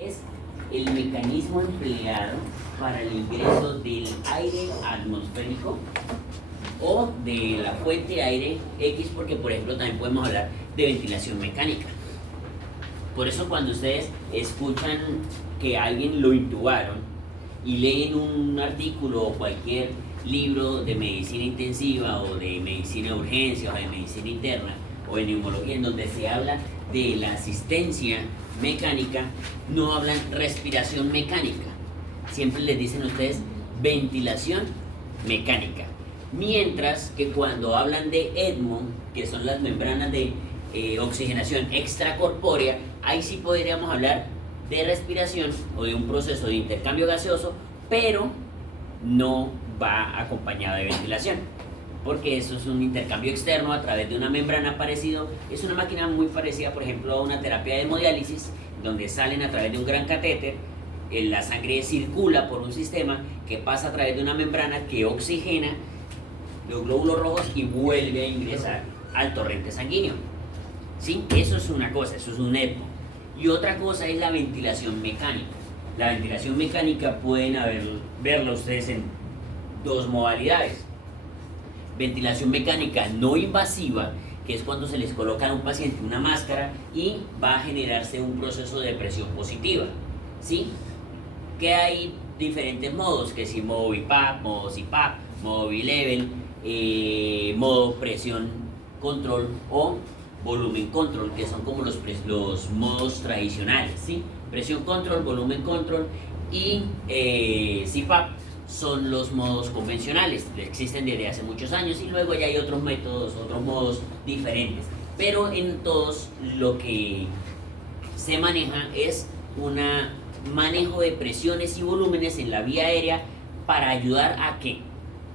Es el mecanismo empleado para el ingreso del aire atmosférico o de la fuente de aire X, porque por ejemplo también podemos hablar de ventilación mecánica. Por eso cuando ustedes escuchan que a alguien lo intubaron y leen un artículo o cualquier libro de medicina intensiva o de medicina de urgencia o de medicina interna o de neumología en donde se habla de la asistencia mecánica, no hablan respiración mecánica, siempre les dicen a ustedes ventilación mecánica, mientras que cuando hablan de ECMO, que son las membranas de oxigenación extracorpórea, ahí sí podríamos hablar de respiración o de un proceso de intercambio gaseoso, pero no va acompañado de ventilación, porque eso es un intercambio externo a través de una membrana parecido. Es una máquina muy parecida, por ejemplo, a una terapia de hemodiálisis, donde salen a través de un gran catéter, la sangre circula por un sistema que pasa a través de una membrana que oxigena los glóbulos rojos y vuelve a ingresar al torrente sanguíneo. ¿Sí? Eso es una cosa, eso es un ECMO. Y otra cosa es la ventilación mecánica. La ventilación mecánica pueden verla ustedes en dos modalidades. Ventilación mecánica no invasiva, que es cuando se les coloca a un paciente una máscara y va a generarse un proceso de presión positiva, ¿sí? Que hay diferentes modos, que si modo BiPAP, modo CPAP, modo bilevel, modo presión control o volumen control, que son como los modos tradicionales, ¿sí? Presión control, volumen control y CPAP son los modos convencionales, existen desde hace muchos años, y luego ya hay otros métodos, otros modos diferentes, pero en todos lo que se maneja es un manejo de presiones y volúmenes en la vía aérea para ayudar a que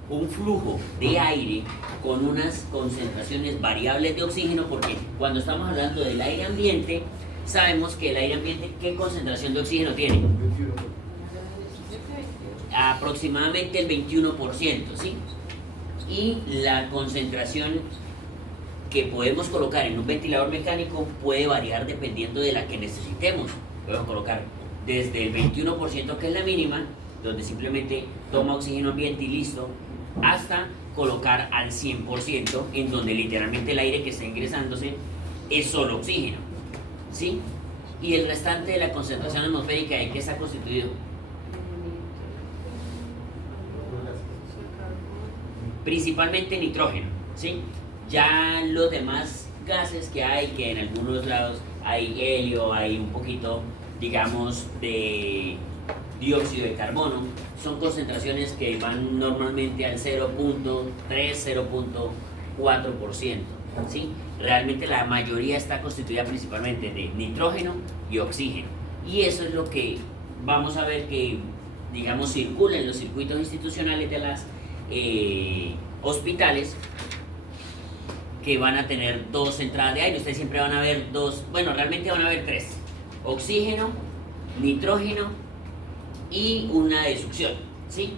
un flujo de aire con unas concentraciones variables de oxígeno, porque cuando estamos hablando del aire ambiente, sabemos que el aire ambiente, ¿qué concentración de oxígeno tiene? Aproximadamente el 21%, ¿sí? Y la concentración que podemos colocar en un ventilador mecánico puede variar dependiendo de la que necesitemos. Podemos colocar desde el 21%, que es la mínima, donde simplemente toma oxígeno ambiente y listo, hasta colocar al 100%, en donde literalmente el aire que está ingresándose es solo oxígeno, ¿sí? Y el restante de la concentración atmosférica, ¿de qué está constituido? Principalmente nitrógeno, ¿sí? Ya los demás gases que hay, que en algunos lados hay helio, hay un poquito, digamos, de dióxido de carbono, son concentraciones que van normalmente al 0.3-0.4%, ¿sí? Realmente la mayoría está constituida principalmente de nitrógeno y oxígeno, y eso es lo que vamos a ver que, digamos, circula en los circuitos institucionales de las hospitales, que van a tener dos entradas de aire. Ustedes siempre van a ver dos, bueno, realmente van a ver tres: oxígeno, nitrógeno y una de succión, ¿sí?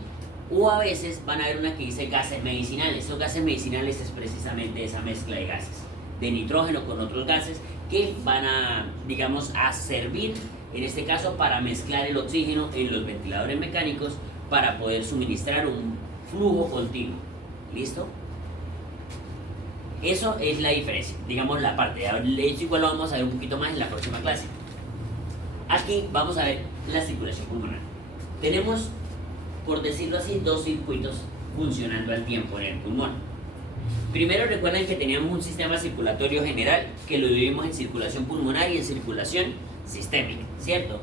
O a veces van a ver una que dice gases medicinales. Esos gases medicinales es precisamente esa mezcla de gases, de nitrógeno con otros gases, que van a, digamos, a servir, en este caso, para mezclar el oxígeno en los ventiladores mecánicos para poder suministrar un flujo continuo. ¿Listo? Eso es la diferencia, digamos, la parte. De hecho, igual lo vamos a ver un poquito más en la próxima clase. Aquí vamos a ver la circulación pulmonar. Tenemos, por decirlo así, dos circuitos funcionando al tiempo en el pulmón. Primero, recuerden que teníamos un sistema circulatorio general, que lo dividimos en circulación pulmonar y en circulación sistémica, ¿cierto?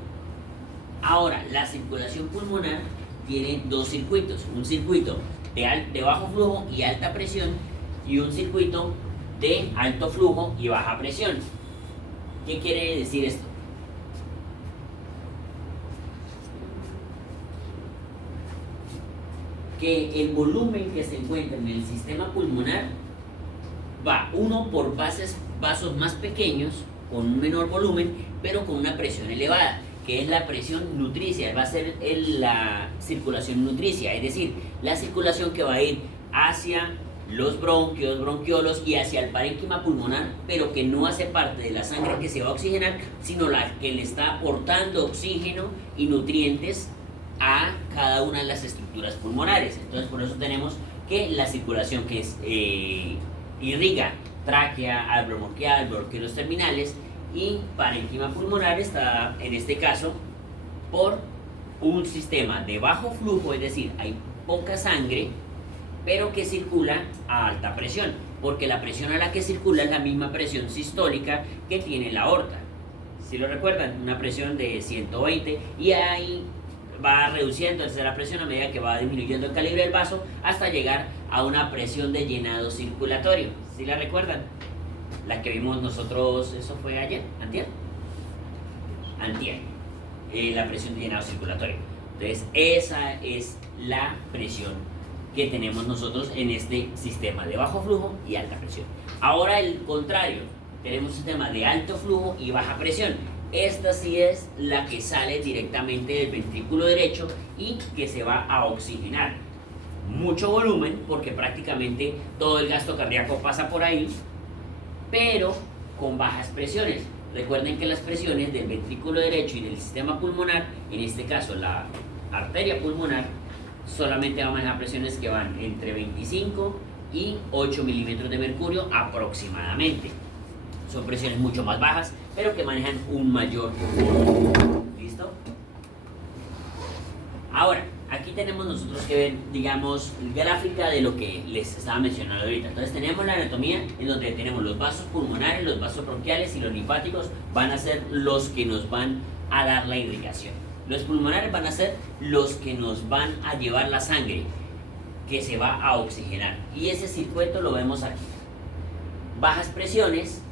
Ahora, la circulación pulmonar tiene dos circuitos: un circuito de bajo flujo y alta presión, y un circuito de alto flujo y baja presión. ¿Qué quiere decir esto? Que el volumen que se encuentra en el sistema pulmonar va uno por vasos más pequeños, con un menor volumen, pero con una presión elevada, que es la presión nutricia. Va a ser la circulación nutricia, es decir, la circulación que va a ir hacia los bronquios, bronquiolos y hacia el parénquima pulmonar, pero que no hace parte de la sangre que se va a oxigenar, sino la que le está aportando oxígeno y nutrientes a cada una de las estructuras pulmonares. Entonces por eso tenemos que la circulación que irriga tráquea, árbol bronquial, bronquiolos terminales y parénquima pulmonar está en este caso por un sistema de bajo flujo, es decir, hay poca sangre pero que circula a alta presión, porque la presión a la que circula es la misma presión sistólica que tiene la aorta. Si lo recuerdan, una presión de 120 y ahí va reduciendo la presión a medida que va disminuyendo el calibre del vaso hasta llegar a una presión de llenado circulatorio. ¿Sí la recuerdan? La que vimos nosotros, eso fue ayer, antier. La presión de llenado circulatorio. Entonces esa es la presión que tenemos nosotros en este sistema de bajo flujo y alta presión. Ahora el contrario, tenemos un sistema de alto flujo y baja presión. Esta sí es la que sale directamente del ventrículo derecho y que se va a oxigenar. Mucho volumen, porque prácticamente todo el gasto cardíaco pasa por ahí, pero con bajas presiones. Recuerden que las presiones del ventrículo derecho y del sistema pulmonar, en este caso la arteria pulmonar, solamente va a manejar presiones que van entre 25 y 8 milímetros de mercurio aproximadamente. Son presiones mucho más bajas, pero que manejan un mayor volumen. ¿Listo? Ahora, aquí tenemos nosotros que ver, digamos, gráfica de lo que les estaba mencionando ahorita. Entonces tenemos la anatomía en donde tenemos los vasos pulmonares, los vasos bronquiales y los linfáticos van a ser los que nos van a dar la irrigación. Los pulmonares van a ser los que nos van a llevar la sangre que se va a oxigenar. Y ese circuito lo vemos aquí. Bajas presiones,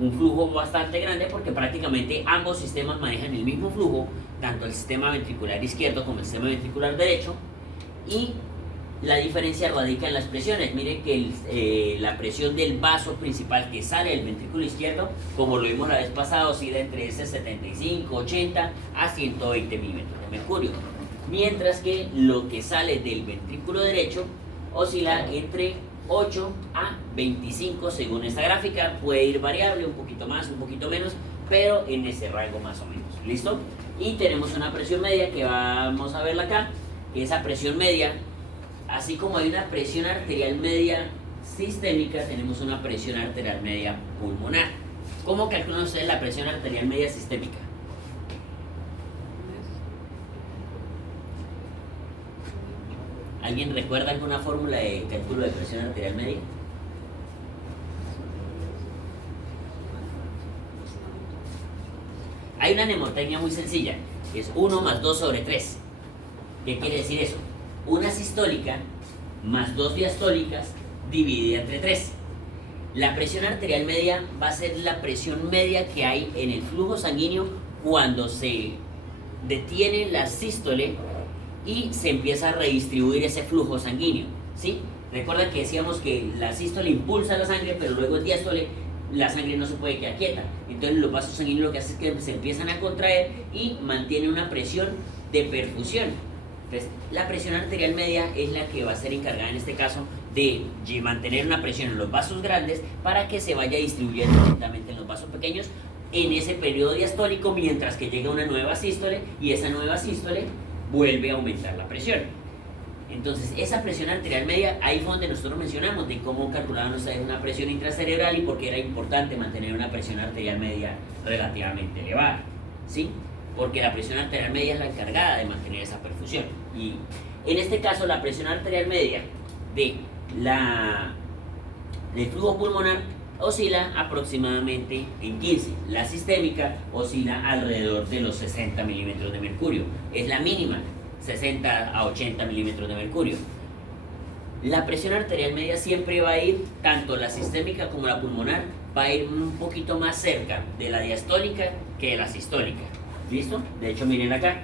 un flujo bastante grande porque prácticamente ambos sistemas manejan el mismo flujo, tanto el sistema ventricular izquierdo como el sistema ventricular derecho. Y la diferencia radica en las presiones. Miren que la presión del vaso principal que sale del ventrículo izquierdo, como lo vimos la vez pasada, oscila entre ese 75, 80 a 120 milímetros de mercurio. Mientras que lo que sale del ventrículo derecho oscila entre 8 a 25 según esta gráfica. Puede ir variable, un poquito más, un poquito menos, pero en ese rango más o menos. ¿Listo? Y tenemos una presión media que vamos a verla acá. Esa presión media, así como hay una presión arterial media sistémica, tenemos una presión arterial media pulmonar. ¿Cómo calculan ustedes la presión arterial media sistémica? ¿Alguien recuerda alguna fórmula de cálculo de presión arterial media? Hay una mnemotecnia muy sencilla, que es 1 más 2 sobre 3. ¿Qué quiere decir eso? Una sistólica más 2 diastólicas dividida entre 3. La presión arterial media va a ser la presión media que hay en el flujo sanguíneo cuando se detiene la sístole y se empieza a redistribuir ese flujo sanguíneo, ¿sí? Recuerda que decíamos que la sístole impulsa la sangre, pero luego en diástole la sangre no se puede quedar quieta. Entonces los vasos sanguíneos lo que hacen es que se empiezan a contraer y mantienen una presión de perfusión. Entonces, la presión arterial media es la que va a ser encargada en este caso de mantener una presión en los vasos grandes para que se vaya distribuyendo lentamente en los vasos pequeños en ese periodo diastólico, mientras que llega una nueva sístole y esa nueva sístole vuelve a aumentar la presión. Entonces esa presión arterial media, ahí fue donde nosotros mencionamos de cómo calculaban ustedes una presión intracerebral y por qué era importante mantener una presión arterial media relativamente elevada, ¿sí? Porque la presión arterial media es la encargada de mantener esa perfusión. Y en este caso la presión arterial media del flujo pulmonar oscila aproximadamente en 15. La sistémica oscila alrededor de los 60 milímetros de mercurio. Es la mínima, 60 a 80 milímetros de mercurio. La presión arterial media siempre va a ir, tanto la sistémica como la pulmonar, va a ir un poquito más cerca de la diastólica que de la sistólica. ¿Listo? De hecho, miren acá.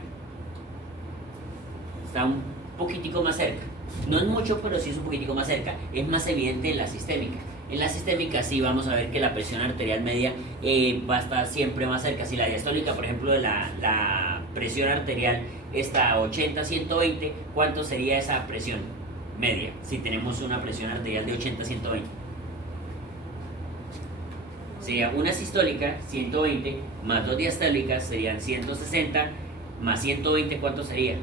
Está un poquitico más cerca. No es mucho, pero sí es un poquitico más cerca. Es más evidente en la sistémica. En la sistémica sí vamos a ver que la presión arterial media va a estar siempre más cerca. Si la diastólica, por ejemplo, de la presión arterial está a 80, 120, ¿cuánto sería esa presión? media, si tenemos una presión arterial de 80 a 120. Sería una sistólica, 120, más 2 diastólicas serían 160, más 120, ¿cuánto sería?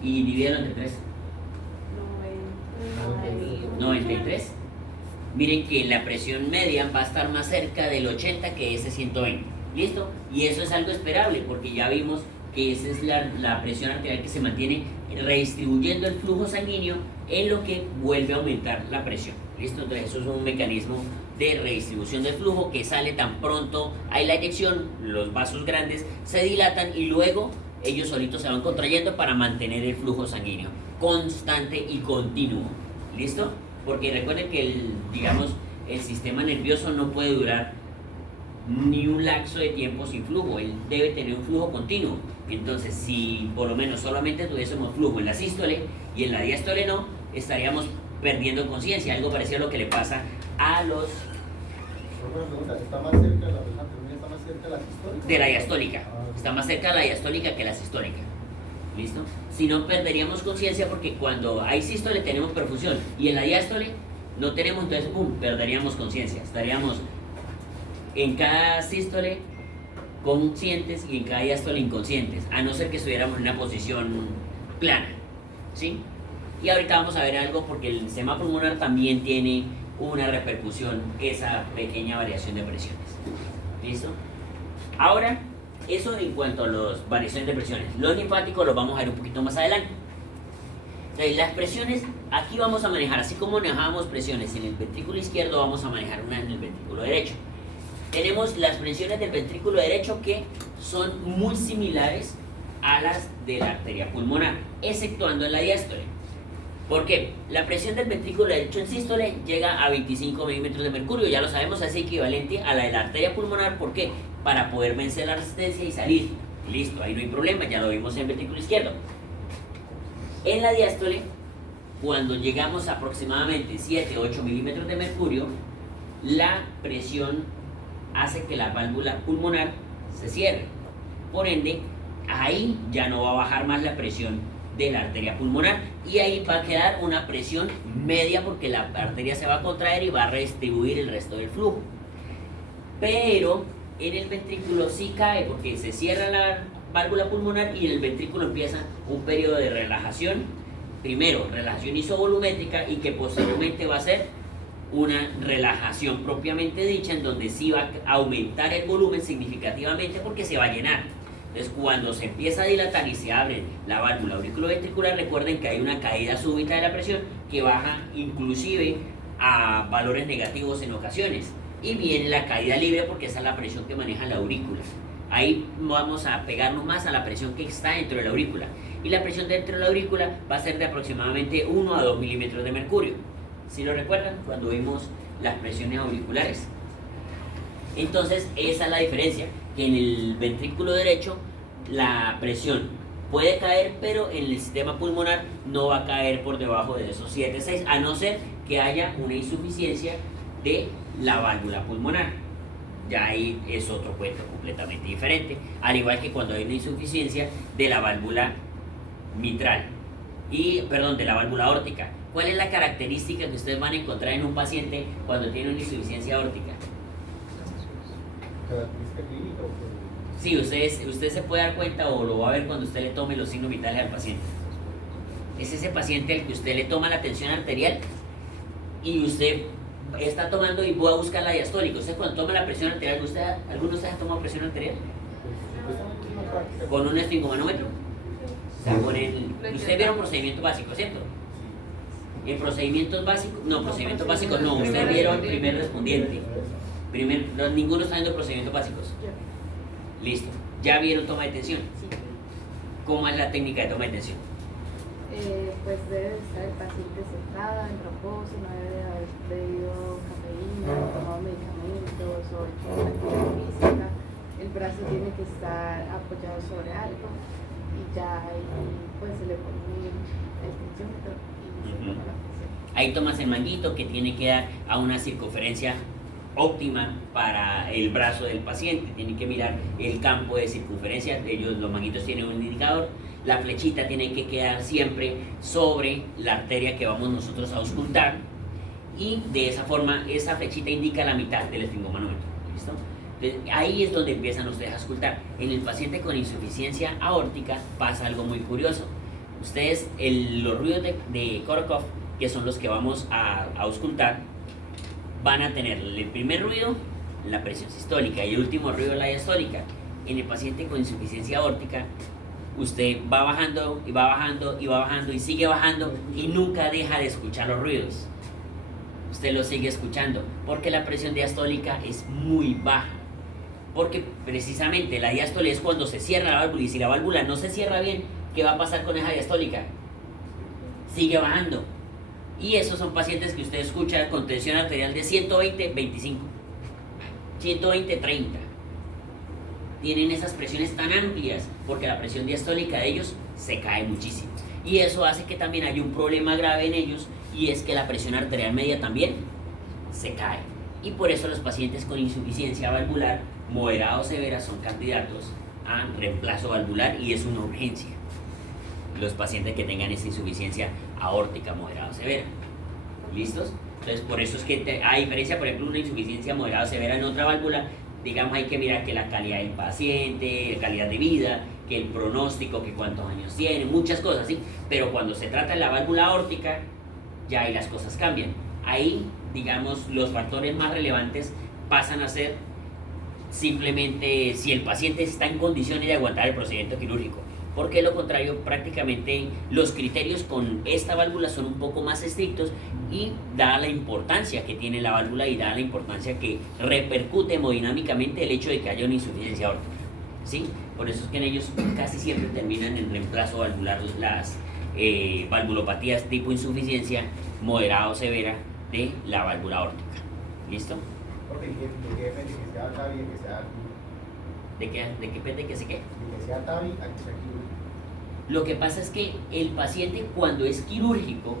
Y divídelo entre 3. 93. Miren que la presión media va a estar más cerca del 80 que ese 120. ¿Listo? Y eso es algo esperable porque ya vimos que esa es la presión arterial que se mantiene redistribuyendo el flujo sanguíneo en lo que vuelve a aumentar la presión. ¿Listo? Entonces eso es un mecanismo de redistribución del flujo que sale tan pronto hay la eyección, los vasos grandes se dilatan y luego ellos solitos se van contrayendo para mantener el flujo sanguíneo constante y continuo. ¿Listo? Porque recuerden que el sistema nervioso no puede durar ni un lapso de tiempo sin flujo, él debe tener un flujo continuo. Entonces, si por lo menos solamente tuviésemos flujo en la sístole y en la diástole no, estaríamos perdiendo conciencia, algo parecido a lo que le pasa a los... ¿Está más cerca de la presión arterial, está más cerca de la sistólica? De la diastólica, está más cerca de la diastólica que la sistólica. ¿Listo? Si no, perderíamos conciencia porque cuando hay sístole tenemos perfusión y en la diástole no tenemos, entonces ¡pum!, perderíamos conciencia. Estaríamos en cada sístole conscientes y en cada diástole inconscientes, a no ser que estuviéramos en una posición plana. ¿Sí? Y ahorita vamos a ver algo porque el sistema pulmonar también tiene una repercusión, esa pequeña variación de presiones. ¿Listo? Ahora, eso en cuanto a las variaciones de presiones. Los linfáticos los vamos a ver un poquito más adelante. Entonces, las presiones, aquí vamos a manejar, así como manejábamos presiones en el ventrículo izquierdo, vamos a manejar una en el ventrículo derecho. Tenemos las presiones del ventrículo derecho que son muy similares a las de la arteria pulmonar, exceptuando en la diástole. ¿Por qué? La presión del ventrículo derecho en sístole llega a 25 milímetros de mercurio, ya lo sabemos, es equivalente a la de la arteria pulmonar. ¿Por qué? Para poder vencer la resistencia y salir. Listo, ahí no hay problema, ya lo vimos en el ventrículo izquierdo. En la diástole, cuando llegamos a aproximadamente 7-8 milímetros de mercurio, la presión hace que la válvula pulmonar se cierre. Por ende, ahí ya no va a bajar más la presión de la arteria pulmonar y ahí va a quedar una presión media porque la arteria se va a contraer y va a redistribuir el resto del flujo. Pero en el ventrículo sí cae porque se cierra la válvula pulmonar y en el ventrículo empieza un periodo de relajación. Primero, relajación isovolumétrica y que posteriormente va a ser una relajación propiamente dicha en donde sí va a aumentar el volumen significativamente porque se va a llenar. Entonces, cuando se empieza a dilatar y se abre la válvula auriculoventricular, recuerden que hay una caída súbita de la presión que baja inclusive a valores negativos en ocasiones. Y viene la caída libre porque esa es la presión que maneja la aurícula. Ahí vamos a pegarnos más a la presión que está dentro de la aurícula. Y la presión dentro de la aurícula va a ser de aproximadamente 1 a 2 milímetros de mercurio. ¿Sí lo recuerdan? Cuando vimos las presiones auriculares. Entonces, esa es la diferencia, que en el ventrículo derecho la presión puede caer, pero en el sistema pulmonar no va a caer por debajo de esos 7-6, a no ser que haya una insuficiencia de la válvula pulmonar. Ya ahí es otro cuento completamente diferente, al igual que cuando hay una insuficiencia de la válvula mitral, de la válvula aórtica. ¿Cuál es la característica que ustedes van a encontrar en un paciente cuando tiene una insuficiencia aórtica? ¿Característica clínica o qué? Sí, usted se puede dar cuenta o lo va a ver cuando usted le tome los signos vitales al paciente. Es ese paciente al que usted le toma la tensión arterial y usted está tomando y voy a buscar la diastólica. Usted cuando toma la presión arterial, ¿alguno de ustedes ha tomado presión arterial? Con un esfingomanómetro. O sea, ustedes vieron procedimientos básicos, ¿cierto? En procedimientos básicos, no, ustedes vieron primer respondiente. Ninguno está viendo procedimientos básicos. Listo. ¿Ya vieron toma de tensión? Sí. ¿Cómo es la técnica de toma de tensión? Pues debe estar el paciente sentado, en reposo, no debe haber bebido cafeína, tomado medicamentos o hecho actividad física. El brazo tiene que estar apoyado sobre algo y ya ahí pues se le pone el tensiómetro y se Ujú. toma la presión. Ahí tomas el manguito que tiene que dar a una circunferencia óptima para el brazo del paciente. Tiene que mirar el campo de circunferencia. Los manguitos tienen un indicador. La flechita tiene que quedar siempre sobre la arteria que vamos nosotros a auscultar. Y de esa forma, esa flechita indica la mitad del esfingomanómetro. ¿Listo? Entonces, ahí es donde empiezan ustedes a auscultar. En el paciente con insuficiencia aórtica pasa algo muy curioso. Ustedes, los ruidos de Korokov, que son los que vamos a auscultar, van a tener el primer ruido, la presión sistólica, y el último ruido, la diastólica. En el paciente con insuficiencia aórtica, usted va bajando y va bajando y va bajando y sigue bajando y nunca deja de escuchar los ruidos. Usted lo sigue escuchando porque la presión diastólica es muy baja. Porque precisamente la diástole es cuando se cierra la válvula, y si la válvula no se cierra bien, ¿qué va a pasar con esa diastólica? Sigue bajando. Y esos son pacientes que usted escucha con tensión arterial de 120-25, 120-30. Tienen esas presiones tan amplias porque la presión diastólica de ellos se cae muchísimo. Y eso hace que también haya un problema grave en ellos, y es que la presión arterial media también se cae. Y por eso los pacientes con insuficiencia valvular moderada o severa son candidatos a reemplazo valvular, y es una urgencia los pacientes que tengan esta insuficiencia aórtica moderada o severa. ¿Listos? Entonces, por eso es que a diferencia, por ejemplo, una insuficiencia moderada o severa en otra válvula, digamos, hay que mirar que la calidad del paciente, la calidad de vida, que el pronóstico, que cuántos años tiene, muchas cosas, ¿sí? Pero cuando se trata de la válvula aórtica, ya ahí las cosas cambian. Ahí, digamos, los factores más relevantes pasan a ser simplemente si el paciente está en condiciones de aguantar el procedimiento quirúrgico. Porque de lo contrario, prácticamente los criterios con esta válvula son un poco más estrictos, y dada la importancia que tiene la válvula y dada la importancia que repercute hemodinámicamente el hecho de que haya una insuficiencia aórtica, ¿sí? Por eso es que en ellos casi siempre terminan en reemplazo valvular las valvulopatías tipo insuficiencia moderada o severa de la válvula aórtica. ¿Listo? Porque ¿de qué depende que sea TAVI, que sea ¿De qué depende que se qué? que sea TAVI, a que sea quirúrgico? Lo que pasa es que el paciente, cuando es quirúrgico,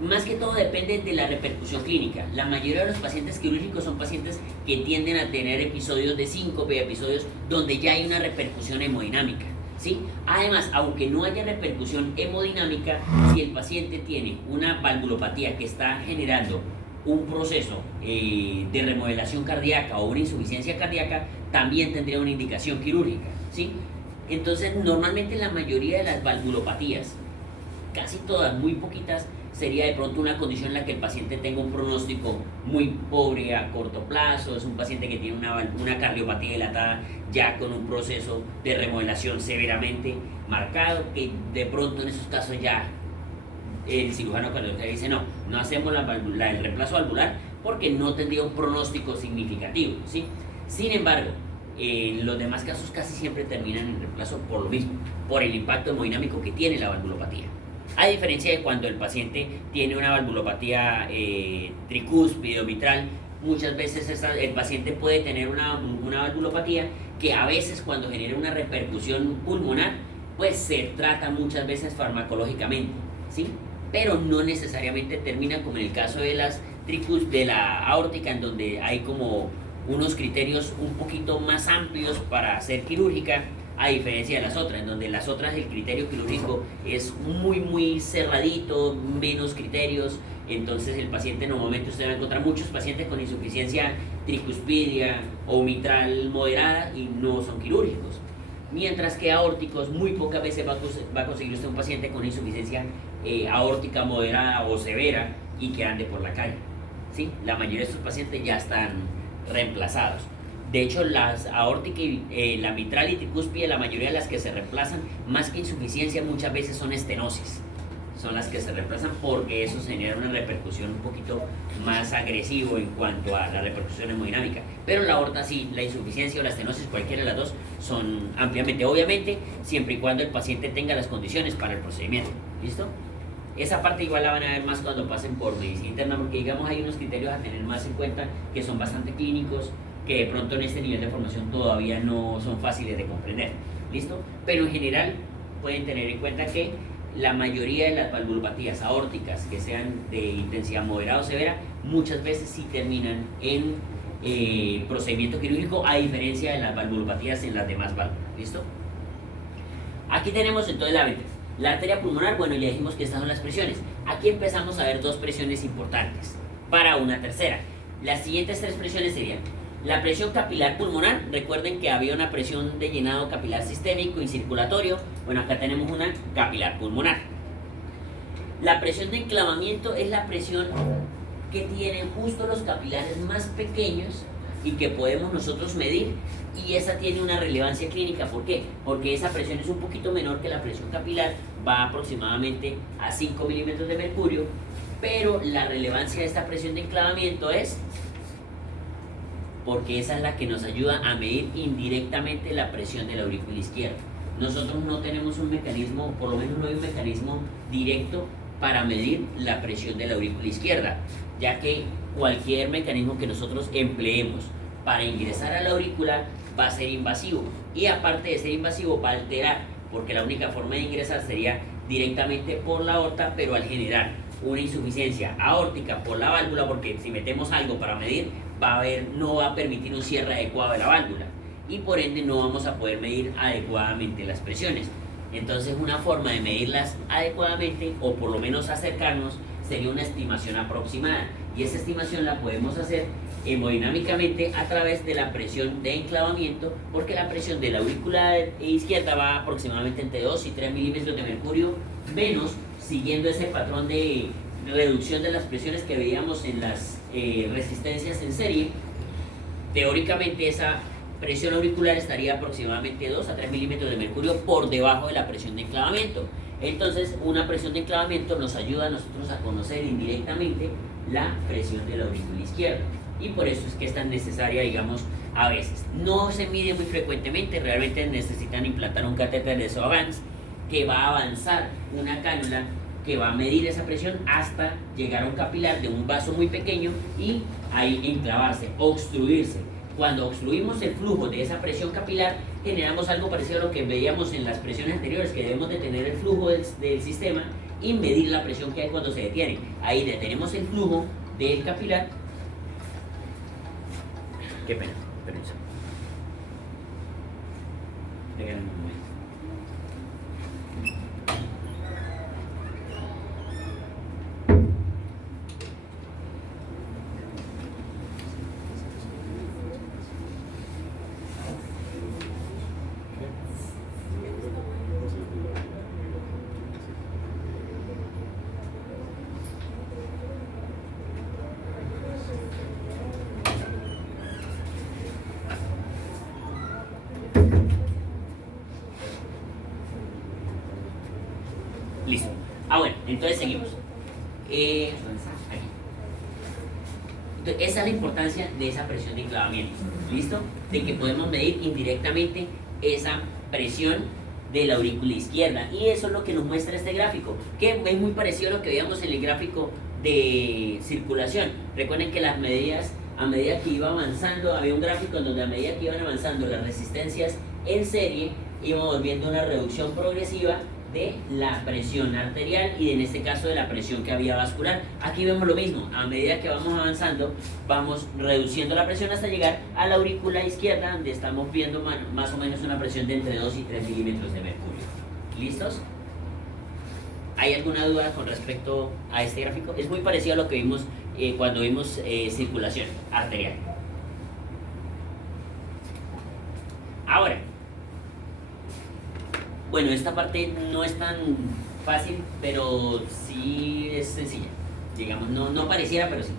más que todo depende de la repercusión clínica. La mayoría de los pacientes quirúrgicos son pacientes que tienden a tener episodios de síncope, episodios donde ya hay una repercusión hemodinámica, ¿sí? Además, aunque no haya repercusión hemodinámica, si el paciente tiene una valvulopatía que está generando un proceso de remodelación cardíaca o una insuficiencia cardíaca, también tendría una indicación quirúrgica, ¿sí? Entonces, normalmente la mayoría de las valvulopatías, casi todas, muy poquitas, sería de pronto una condición en la que el paciente tenga un pronóstico muy pobre a corto plazo, es un paciente que tiene una cardiopatía dilatada ya con un proceso de remodelación severamente marcado, que de pronto en esos casos ya el cirujano cardiólogo dice no hacemos el reemplazo valvular porque no tendría un pronóstico significativo, ¿sí? Sin embargo, en los demás casos casi siempre terminan en reemplazo por lo mismo, por el impacto hemodinámico que tiene la valvulopatía. A diferencia de cuando el paciente tiene una valvulopatía tricúspide o mitral, muchas veces el paciente puede tener una valvulopatía que a veces, cuando genera una repercusión pulmonar, pues se trata muchas veces farmacológicamente, ¿sí? Pero no necesariamente termina como en el caso de de la aórtica, en donde hay como unos criterios un poquito más amplios para hacer quirúrgica, a diferencia de las otras, en donde las otras el criterio quirúrgico es muy cerradito, menos criterios. Entonces el paciente, normalmente usted va a encontrar muchos pacientes con insuficiencia tricuspidia o mitral moderada y no son quirúrgicos. Mientras que aórticos, muy pocas veces va a conseguir usted un paciente con insuficiencia aórtica moderada o severa y que ande por la calle, ¿sí? La mayoría de estos pacientes ya están reemplazados. De hecho, las aórtica y la mitral y tricúspide, la mayoría de las que se reemplazan, más que insuficiencia, muchas veces son estenosis. Son las que se reemplazan porque eso genera una repercusión un poquito más agresivo en cuanto a la repercusión hemodinámica. Pero la aorta sí, la insuficiencia o la estenosis, cualquiera de las dos, son ampliamente, obviamente, siempre y cuando el paciente tenga las condiciones para el procedimiento. ¿Listo? Esa parte igual la van a ver más cuando pasen por medicina interna, porque digamos hay unos criterios a tener más en cuenta que son bastante clínicos, que de pronto en este nivel de formación todavía no son fáciles de comprender. ¿Listo? Pero en general, pueden tener en cuenta que la mayoría de las valvulopatías aórticas que sean de intensidad moderada o severa, muchas veces sí terminan en procedimiento quirúrgico, a diferencia de las valvulopatías en las demás válvulas. ¿Listo? Aquí tenemos entonces la arteria pulmonar. Bueno, ya dijimos que estas son las presiones. Aquí empezamos a ver dos presiones importantes para una tercera. Las siguientes tres presiones serían la presión capilar pulmonar. Recuerden que había una presión de llenado capilar sistémico y circulatorio. Bueno, acá tenemos una capilar pulmonar. La presión de enclavamiento es la presión que tienen justo los capilares más pequeños y que podemos nosotros medir, y esa tiene una relevancia clínica. ¿Por qué? Porque esa presión es un poquito menor que la presión capilar, va aproximadamente a 5 milímetros de mercurio, pero la relevancia de esta presión de enclavamiento es porque esa es la que nos ayuda a medir indirectamente la presión de la aurícula izquierda. Nosotros no tenemos un mecanismo, por lo menos no hay un mecanismo directo para medir la presión de la aurícula izquierda, ya que cualquier mecanismo que nosotros empleemos para ingresar a la aurícula va a ser invasivo, y aparte de ser invasivo va a alterar, porque la única forma de ingresar sería directamente por la aorta, pero al generar una insuficiencia aórtica por la válvula, porque si metemos algo para medir, no va a permitir un cierre adecuado de la válvula, y por ende no vamos a poder medir adecuadamente las presiones. Entonces, una forma de medirlas adecuadamente, o por lo menos acercarnos, sería una estimación aproximada, y esa estimación la podemos hacer hemodinámicamente a través de la presión de enclavamiento, porque la presión de la aurícula izquierda va aproximadamente entre 2 y 3 milímetros de mercurio menos, siguiendo ese patrón de reducción de las presiones que veíamos en las resistencias en serie. Teóricamente esa presión auricular estaría aproximadamente 2 a 3 milímetros de mercurio por debajo de la presión de enclavamiento. Entonces, una presión de enclavamiento nos ayuda a nosotros a conocer indirectamente la presión de la aurícula izquierda, y por eso es que es tan necesaria, digamos, a veces. No se mide muy frecuentemente, realmente necesitan implantar un catéter de Sovance que va a avanzar una cánula que va a medir esa presión hasta llegar a un capilar de un vaso muy pequeño y ahí enclavarse, obstruirse. Cuando obstruimos el flujo de esa presión capilar, generamos algo parecido a lo que veíamos en las presiones anteriores, que debemos detener el flujo del sistema y medir la presión que hay cuando se detiene. Ahí detenemos el flujo del capilar. Qué pena, permiso. Déjenme un momento. Listo. Bueno, entonces seguimos. Aquí. Entonces, esa es la importancia de esa presión de enclavamiento. ¿Listo? De que podemos medir indirectamente esa presión de la aurícula izquierda. Y eso es lo que nos muestra este gráfico, que es muy parecido a lo que veíamos en el gráfico de circulación. Recuerden que las medidas, a medida que iba avanzando, había un gráfico en donde a medida que iban avanzando las resistencias en serie, íbamos viendo una reducción progresiva de la presión arterial y en este caso de la presión que había vascular. Aquí vemos lo mismo, a medida que vamos avanzando vamos reduciendo la presión hasta llegar a la aurícula izquierda, donde estamos viendo más o menos una presión de entre 2 y 3 milímetros de mercurio. ¿Listos? ¿Hay alguna duda con respecto a este gráfico? Es muy parecido a lo que vimos cuando vimos circulación arterial. Ahora, bueno, esta parte no es tan fácil, pero sí es sencilla. Digamos, no pareciera, pero sí.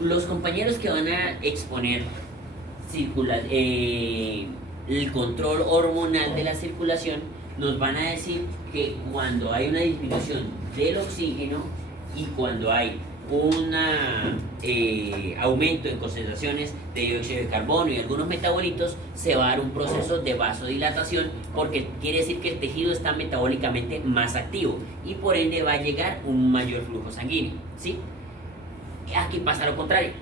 Los compañeros que van a exponer el control hormonal de la circulación nos van a decir que cuando hay una disminución del oxígeno y cuando hay un aumento en concentraciones de dióxido de carbono y algunos metabolitos, se va a dar un proceso de vasodilatación, porque quiere decir que el tejido está metabólicamente más activo y por ende va a llegar un mayor flujo sanguíneo, ¿sí? Aquí pasa lo contrario.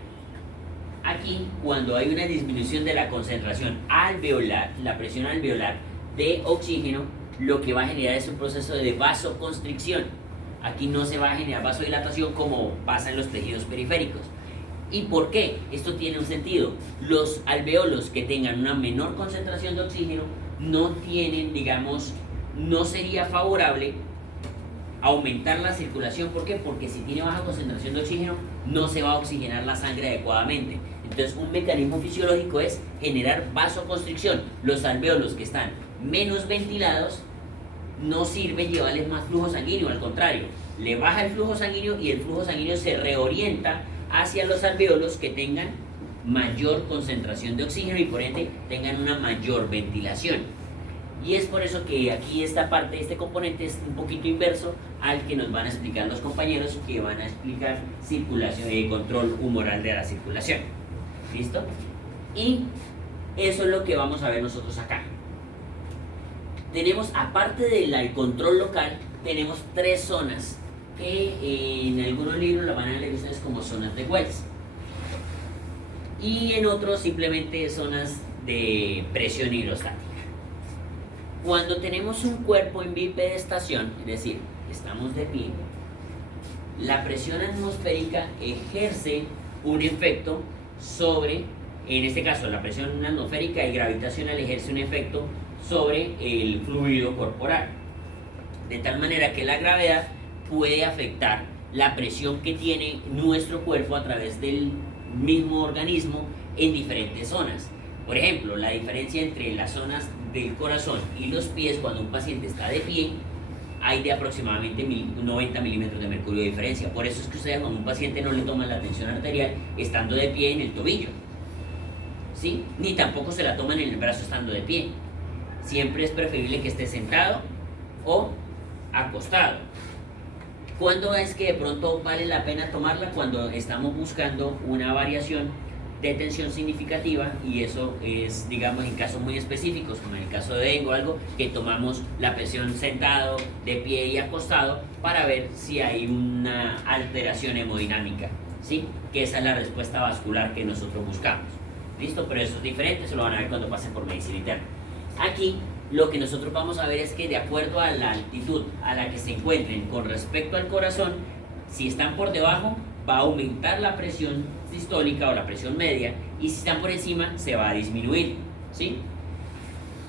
Aquí, cuando hay una disminución de la concentración alveolar, la presión alveolar de oxígeno, lo que va a generar es un proceso de vasoconstricción. Aquí no se va a generar vasodilatación como pasa en los tejidos periféricos. ¿Y por qué? Esto tiene un sentido. Los alveolos que tengan una menor concentración de oxígeno no tienen, digamos, no sería favorable aumentar la circulación. ¿Por qué? Porque si tiene baja concentración de oxígeno no se va a oxigenar la sangre adecuadamente. Entonces un mecanismo fisiológico es generar vasoconstricción. Los alveolos que están menos ventilados no sirve llevarles más flujo sanguíneo, al contrario, le baja el flujo sanguíneo y el flujo sanguíneo se reorienta hacia los alveolos que tengan mayor concentración de oxígeno y por ende tengan una mayor ventilación. Y es por eso que aquí esta parte, este componente es un poquito inverso al que nos van a explicar los compañeros que van a explicar circulación y control humoral de la circulación. ¿Listo? Y eso es lo que vamos a ver nosotros acá. Tenemos, aparte del control local, tenemos 3 zonas que en algunos libros la van a leer ustedes como zonas de Wells y en otros simplemente zonas de presión hidrostática. Cuando tenemos un cuerpo en bipedestación, es decir, estamos de pie, la presión atmosférica ejerce un efecto sobre, en este caso la presión atmosférica y gravitacional ejerce un efecto sobre el fluido corporal, de tal manera que la gravedad puede afectar la presión que tiene nuestro cuerpo a través del mismo organismo en diferentes zonas. Por ejemplo, la diferencia entre las zonas del corazón y los pies cuando un paciente está de pie, hay de aproximadamente 90 milímetros de mercurio de diferencia. Por eso es que ustedes cuando un paciente no le toman la tensión arterial estando de pie en el tobillo, ¿sí? Ni tampoco se la toman en el brazo estando de pie. Siempre es preferible que esté sentado o acostado. ¿Cuándo es que de pronto vale la pena tomarla? Cuando estamos buscando una variación de tensión significativa, y eso es, digamos, en casos muy específicos, como en el caso de dengue o algo, que tomamos la presión sentado, de pie y acostado para ver si hay una alteración hemodinámica, ¿sí? Que esa es la respuesta vascular que nosotros buscamos. ¿Listo? Pero eso es diferente, eso lo van a ver cuando pasen por medicina interna. Aquí lo que nosotros vamos a ver es que de acuerdo a la altitud a la que se encuentren con respecto al corazón, si están por debajo va a aumentar la presión sistólica o la presión media, y si están por encima se va a disminuir, ¿sí?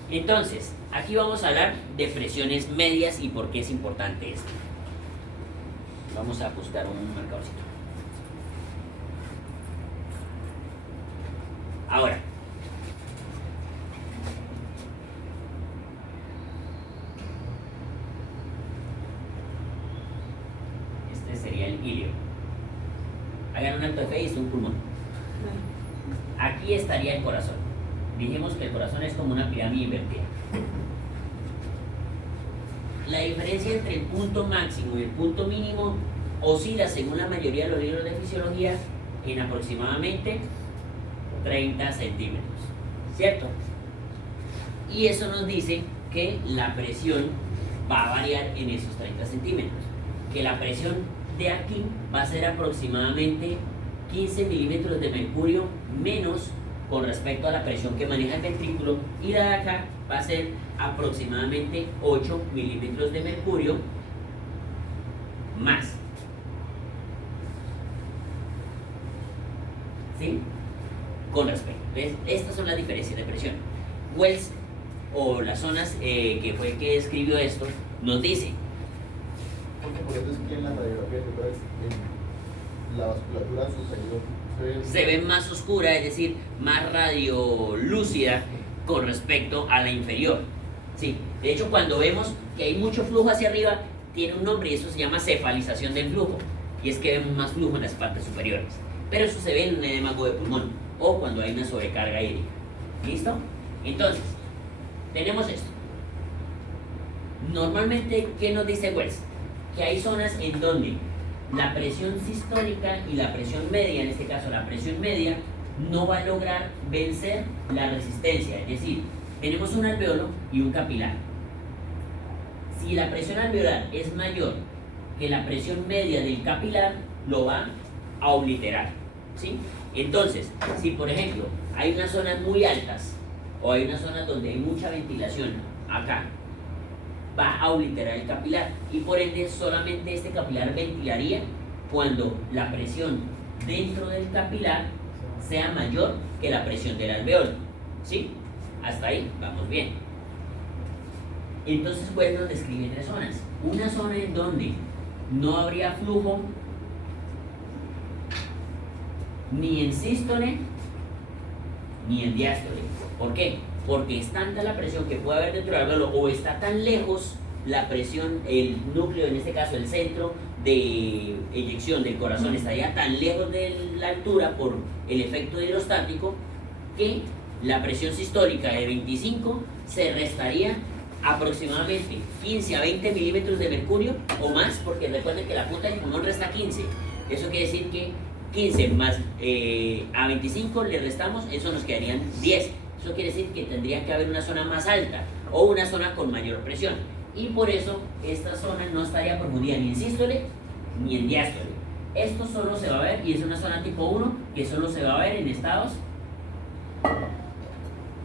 Entonces, aquí vamos a hablar de presiones medias y por qué es importante esto. Vamos a buscar un marcadorcito. Ahora, este sería el ilio. Hagan un alto de fe y es un pulmón. Aquí estaría el corazón. Dijimos que el corazón es como una pirámide invertida. La diferencia entre el punto máximo y el punto mínimo oscila, según la mayoría de los libros de fisiología, en aproximadamente 30 centímetros, ¿cierto? Y eso nos dice que la presión va a variar en esos 30 centímetros, que la presión de aquí va a ser aproximadamente 15 milímetros de mercurio menos con respecto a la presión que maneja el ventrículo, y la de acá va a ser aproximadamente 8 milímetros de mercurio más, ¿sí? Con respecto. ¿Ves? Estas son las diferencias de presión. Wells, o las zonas que fue el que escribió esto, nos dice. Porque por eso es que en la radiografía la vasculatura superior se ve más oscura, es decir, más radiolúcida con respecto a la inferior. Sí. De hecho, cuando vemos que hay mucho flujo hacia arriba, tiene un nombre y eso se llama cefalización del flujo. Y es que vemos más flujo en las partes superiores. Pero eso se ve en un edema agudo de pulmón o cuando hay una sobrecarga hídrica. ¿Listo? Entonces, tenemos esto. Normalmente, ¿qué nos dice Wells? Que hay zonas en donde la presión sistólica y la presión media, en este caso la presión media, no va a lograr vencer la resistencia. Es decir, tenemos un alveolo y un capilar. Si la presión alveolar es mayor que la presión media del capilar, lo va a obliterar, ¿sí? Entonces, si por ejemplo hay unas zonas muy altas o hay unas zonas donde hay mucha ventilación acá va a obliterar el capilar y por ende solamente este capilar ventilaría cuando la presión dentro del capilar sea mayor que la presión del alveolo. ¿Sí? Hasta ahí vamos bien. Entonces Wells nos describe tres zonas. Una zona en donde no habría flujo ni en sístole ni en diástole. ¿Por qué? Porque es tanta la presión que puede haber dentro del alveolo o está tan lejos la presión, el núcleo, en este caso el centro de eyección del corazón estaría tan lejos de la altura por el efecto hidrostático que la presión sistólica de 25 se restaría aproximadamente 15 a 20 milímetros de mercurio o más, porque recuerden que la punta del pulmón resta 15. Eso quiere decir que 15 más a 25 le restamos, eso nos quedarían 10. Eso quiere decir que tendría que haber una zona más alta o una zona con mayor presión. Y por eso esta zona no estaría profundida ni en sístole ni en diástole. Esto solo se va a ver, y es una zona tipo 1 que solo se va a ver en estados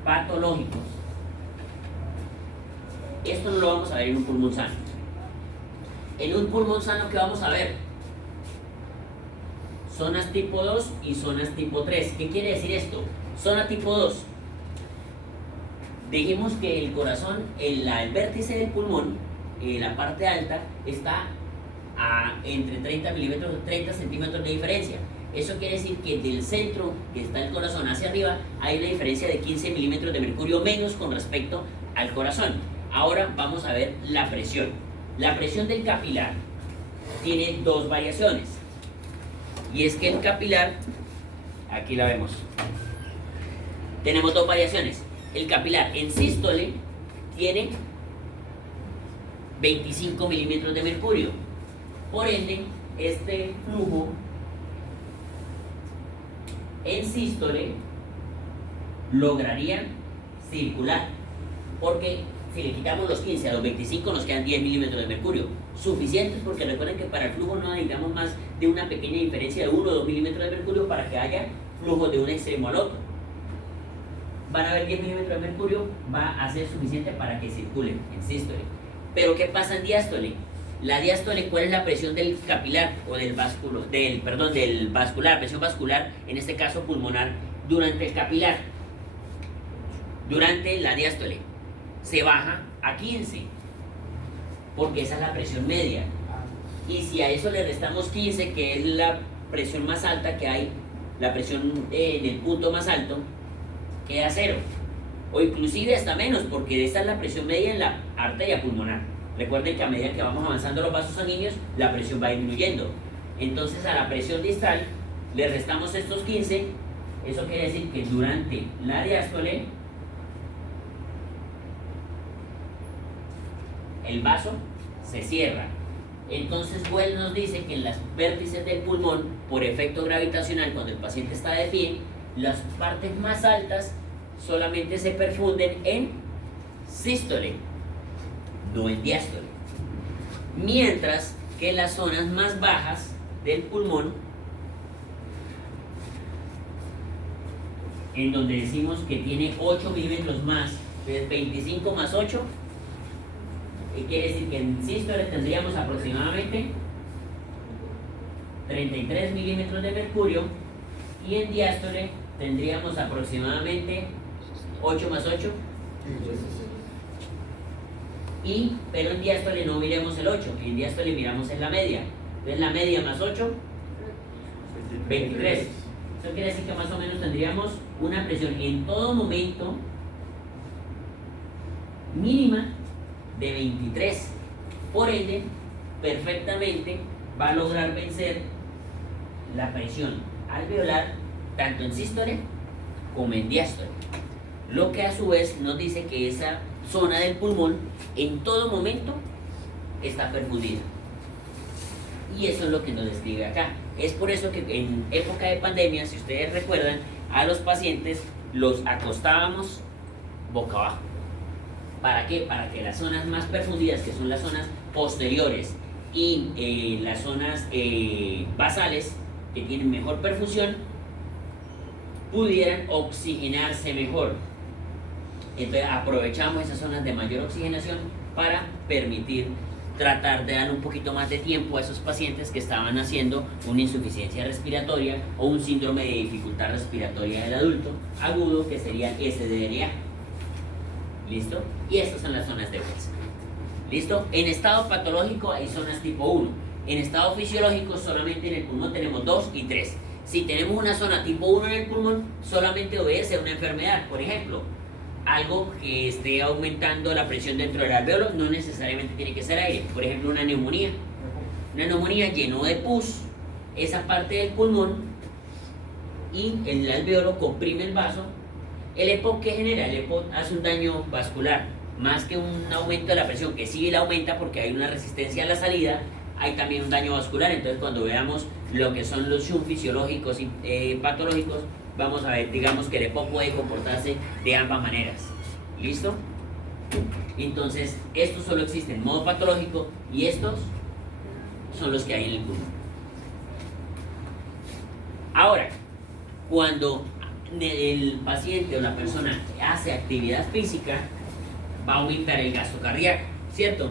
patológicos. Esto no lo vamos a ver en un pulmón sano. En un pulmón sano, ¿qué vamos a ver? Zonas tipo 2 y zonas tipo 3. ¿Qué quiere decir esto? Zona tipo 2. Dijimos que el corazón, el vértice del pulmón, la parte alta, está a entre 30 milímetros y 30 centímetros de diferencia. Eso quiere decir que del centro que está el corazón hacia arriba hay una diferencia de 15 milímetros de mercurio menos con respecto al corazón. Ahora vamos a ver la presión. La presión del capilar tiene dos variaciones. Y es que el capilar, aquí la vemos, tenemos dos variaciones. El capilar en sístole tiene 25 milímetros de mercurio. Por ende, este flujo en sístole lograría circular. Porque si le quitamos los 15 a los 25 nos quedan 10 milímetros de mercurio. Suficientes, porque recuerden que para el flujo no necesitamos más de una pequeña diferencia de 1 o 2 milímetros de mercurio para que haya flujo de un extremo al otro. Van a haber 10 milímetros de mercurio, va a ser suficiente para que circule en sístole. Pero ¿qué pasa en diástole? La diástole, ¿cuál es la presión del capilar o del vascular, presión vascular, en este caso pulmonar, durante el capilar? Durante la diástole se baja a 15, porque esa es la presión media. Y si a eso le restamos 15, que es la presión más alta que hay, la presión en el punto más alto, queda 0. O inclusive hasta menos, porque esta es la presión media en la arteria pulmonar. Recuerden que a medida que vamos avanzando los vasos sanguíneos, la presión va disminuyendo. Entonces a la presión distal le restamos estos 15. Eso quiere decir que durante la diástole el vaso se cierra. Entonces Wells nos dice que en las vértices del pulmón, por efecto gravitacional, cuando el paciente está de pie, las partes más altas solamente se perfunden en sístole, no en diástole. Mientras que las zonas más bajas del pulmón, en donde decimos que tiene 8 milímetros más, es 25 más 8, quiere decir que en sístole tendríamos aproximadamente 33 milímetros de mercurio y en diástole tendríamos aproximadamente 8 más 8. Pero en diástole no miremos el 8, en diástole miramos en la media. Entonces la media más 8, 23. Eso quiere decir que más o menos tendríamos una presión en todo momento mínima de 23. Por ende, perfectamente va a lograr vencer la presión alveolar tanto en sístole como en diástole. Lo que a su vez nos dice que esa zona del pulmón en todo momento está perfundida. Y eso es lo que nos describe acá. Es por eso que en época de pandemia, si ustedes recuerdan, a los pacientes los acostábamos boca abajo. ¿Para qué? Para que las zonas más perfundidas, que son las zonas posteriores y las zonas basales, que tienen mejor perfusión, pudieran oxigenarse mejor. Entonces aprovechamos esas zonas de mayor oxigenación para permitir tratar de dar un poquito más de tiempo a esos pacientes que estaban haciendo una insuficiencia respiratoria o un síndrome de dificultad respiratoria del adulto agudo, que sería SDRA. ¿Listo? Y estas son las zonas de Wells. ¿Listo? En estado patológico hay zonas tipo 1. En estado fisiológico solamente en el pulmón tenemos 2 y 3. Si tenemos una zona tipo 1 en el pulmón, solamente obedece a una enfermedad. Por ejemplo, algo que esté aumentando la presión dentro del alveolo, no necesariamente tiene que ser aire. Por ejemplo, una neumonía. Una neumonía llenó de pus esa parte del pulmón y el alveolo comprime el vaso. El EPOC, ¿qué genera? El EPOC hace un daño vascular, más que un aumento de la presión, que sí la aumenta porque hay una resistencia a la salida, hay también un daño vascular. Entonces, cuando veamos lo que son los shunt fisiológicos y patológicos, vamos a ver, digamos que el EPOC puede comportarse de ambas maneras. ¿Listo? Entonces, estos solo existen en modo patológico y estos son los que hay en el pulmón. Ahora, cuando el paciente o la persona hace actividad física, va a aumentar el gasto cardíaco, ¿cierto?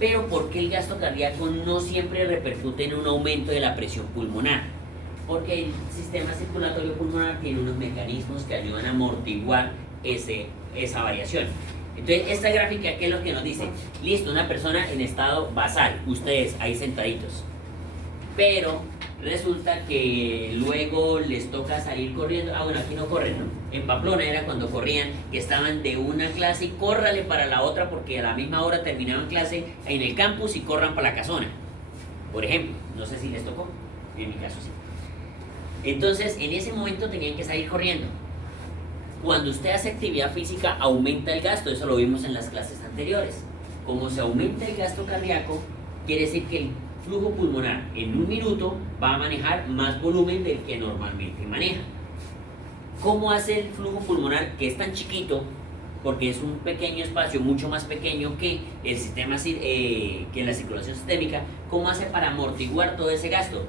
Pero ¿por qué el gasto cardíaco no siempre repercute en un aumento de la presión pulmonar? Porque el sistema circulatorio pulmonar tiene unos mecanismos que ayudan a amortiguar esa variación. Entonces, esta gráfica, ¿qué es lo que nos dice? Listo, una persona en estado basal, ustedes ahí sentaditos, pero resulta que luego les toca salir corriendo. Bueno, aquí no corren, ¿no? En Pamplona era cuando corrían, que estaban de una clase y córrale para la otra porque a la misma hora terminaban clase en el campus y corran para la casona, por ejemplo. No sé si les tocó, en mi caso sí. Entonces, en ese momento tenían que salir corriendo. Cuando usted hace actividad física, aumenta el gasto. Eso lo vimos en las clases anteriores. Como se aumenta el gasto cardíaco, quiere decir que el flujo pulmonar en un minuto va a manejar más volumen del que normalmente maneja. ¿Cómo hace el flujo pulmonar, que es tan chiquito? Porque es un pequeño espacio, mucho más pequeño que el sistema, que la circulación sistémica. ¿Cómo hace para amortiguar todo ese gasto?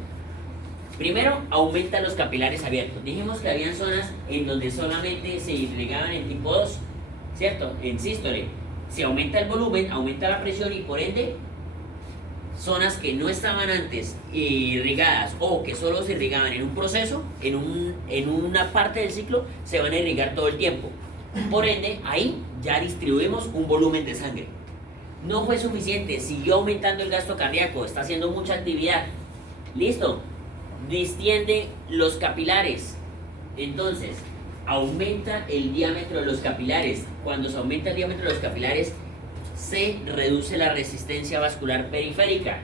Primero, aumenta los capilares abiertos. Dijimos que habían zonas en donde solamente se irrigaban en tipo 2, ¿cierto? En sístole. Se aumenta el volumen, aumenta la presión y por ende, zonas que no estaban antes irrigadas o que solo se irrigaban en un proceso, en una parte del ciclo, se van a irrigar todo el tiempo. Por ende, ahí ya distribuimos un volumen de sangre. No fue suficiente, siguió aumentando el gasto cardíaco, está haciendo mucha actividad. ¿Listo? Distiende los capilares, entonces aumenta el diámetro de los capilares. Cuando se aumenta el diámetro de los capilares, se reduce la resistencia vascular periférica.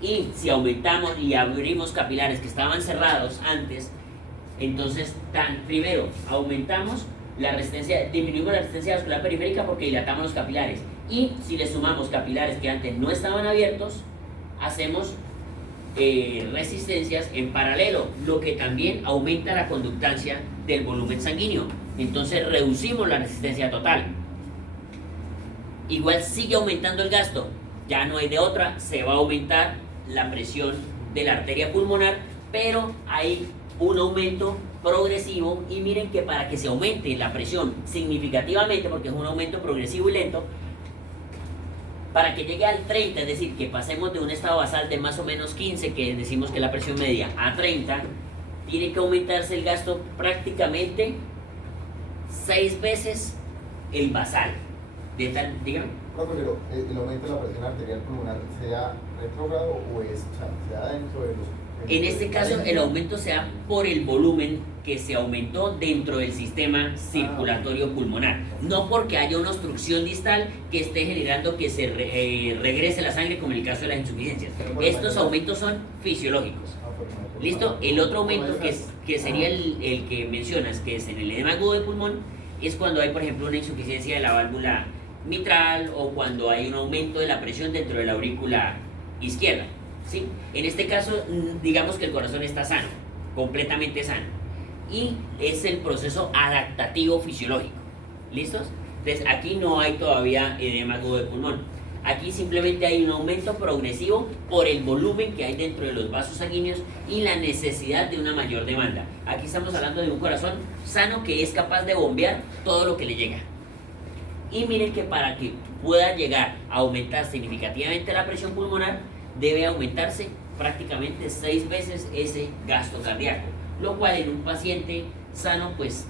Y si aumentamos y abrimos capilares que estaban cerrados antes, entonces primero aumentamos la resistencia, disminuimos la resistencia vascular periférica porque dilatamos los capilares. Y si le sumamos capilares que antes no estaban abiertos, hacemos resistencias en paralelo, lo que también aumenta la conductancia del volumen sanguíneo. Entonces reducimos la resistencia total. Igual sigue aumentando el gasto, ya no hay de otra, se va a aumentar la presión de la arteria pulmonar, pero hay un aumento progresivo. Y miren que para que se aumente la presión significativamente, porque es un aumento progresivo y lento, para que llegue al 30, es decir, que pasemos de un estado basal de más o menos 15, que decimos que es la presión media, a 30, tiene que aumentarse el gasto prácticamente 6 veces el basal. Dígame. Profe, pero el aumento de la presión arterial pulmonar, ¿sea retrógrado o sea dentro de los... En este caso, el aumento se da por el volumen que se aumentó dentro del sistema circulatorio pulmonar, no porque haya una obstrucción distal que esté generando que se regrese la sangre, como en el caso de las insuficiencias. Estos aumentos son fisiológicos. ¿Listo? El otro aumento que sería el que mencionas, que es en el edema agudo de pulmón, es cuando hay, por ejemplo, una insuficiencia de la válvula mitral o cuando hay un aumento de la presión dentro de la aurícula izquierda. ¿Sí? En este caso, digamos que el corazón está sano, completamente sano, y es el proceso adaptativo fisiológico. ¿Listos? Entonces, aquí no hay todavía edema agudo de pulmón. Aquí simplemente hay un aumento progresivo por el volumen que hay dentro de los vasos sanguíneos y la necesidad de una mayor demanda. Aquí estamos hablando de un corazón sano que es capaz de bombear todo lo que le llega. Y miren que para que pueda llegar a aumentar significativamente la presión pulmonar, debe aumentarse prácticamente 6 veces ese gasto cardíaco, lo cual en un paciente sano, pues